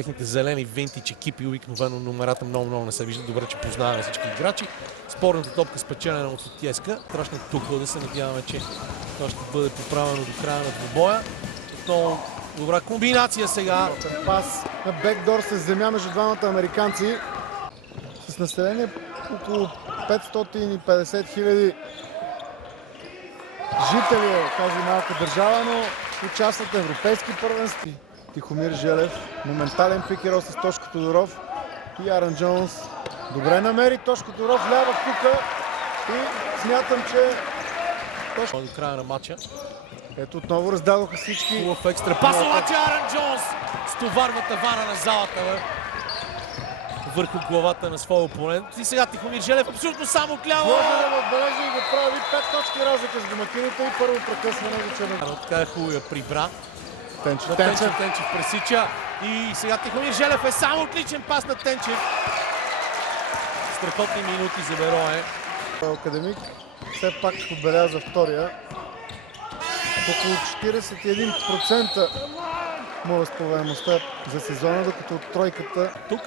техните зелени винтич екипи, обикновено номерата много не се виждат. Добре, че познаваме всички играчи. Спорната топка спечелена от Сотиеска. Страшно тухъл, да се надяваме, че това ще бъде поправено до края на двубоя. Отново добра комбинация сега. Пас на бекдор с земя между двамата американци. С население около 550 хиляди жители е тази малка държава, но участват в европейски първенства. Тихомир Желев, моментален пикерол с Тошко Тодоров и Арън Джонс. Добре намери Тошко Тодоров лява тука и смятам, че До края на матча. ето отново раздадоха всички. Хубав екстра пас, обаче Арън Джонс стоварва тавана на залата върху главата на своя опонент. И сега Тихомир Желев абсолютно само отляво. Може да отбележи и го прави 5 точки разлика с домакините и първо прекъсване за черно. Така е хубаво я прибра. Тенчев. Тенчев пресича. И сега Тихомир Желев е само отличен пас на Тенчев. Страхотни минути за Берое. Академик все пак отбеляза втория. Около 41% му е разполагаемостта за сезона, докато от тройката тук.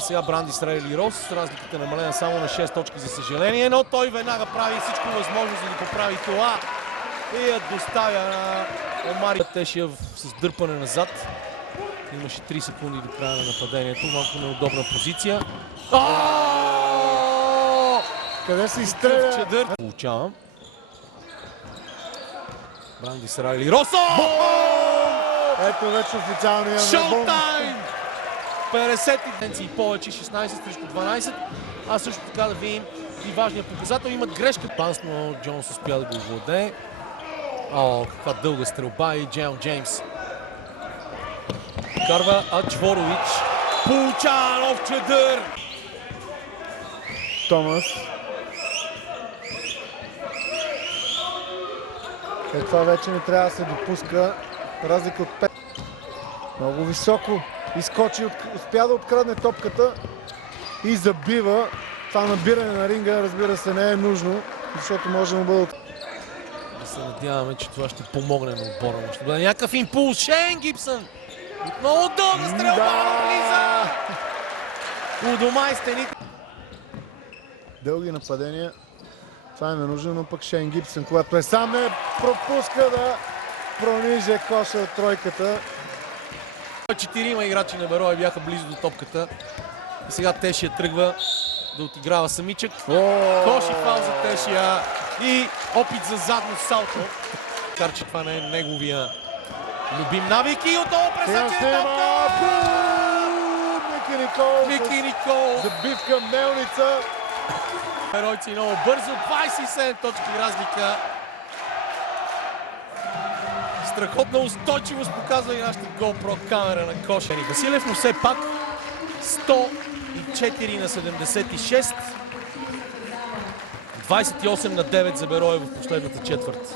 Сега Брандис Рейли Рос. Разликата е намалена само на 6 точки, за съжаление, но той веднага прави всичко възможно, за да поправи това. И я доставя на Омари Тешиев с дърпане назад. Имаше 3 секунди до края на нападението. Малко неудобна позиция. Къде се изстреля? Чедър. Получавам. Брандис Райли Росо! Ето вече официално имаме шоутайм! 50 и повече, 16 срещу 12. А също така да видим и важния показател. Имат грешка. Панс, но Джонс успя да го овладее. Каква дълга стрелба и Джеймс. Карва Аджворович. Получава нов чедър. Томас. Това вече не трябва да се допуска. Разлика от 5. Много високо изкочи, успя да открадне топката и забива. Това набиране на ринга, разбира се, не е нужно, защото може да му бъде. Да се надяваме, че това ще помогне на отбора. Ще бъде някакъв импулс. Шейн Гибсън. Отново дълга стрелба. Влиза. У дома и стените. Дълги нападения. Това им е нужно, но пък Шейн Гибсън, когато е сам, не пропуска да прониже коша от тройката. 4 играчи на Берое бяха близо до топката. И сега Тешия тръгва да отиграва самичък. Коши фал за Тешия и опит за задно салто. Макар че това не е неговия любим навик и отново пресече топка! Ники Никол! Забивка Мелница. Беройци много бързо, 27 точки разлика. Страхотна устойчивост показва и нашата GoPro камера на Коша Василев, но все пак 104 на 76. 28 на 9 за Берое в последната четвърт.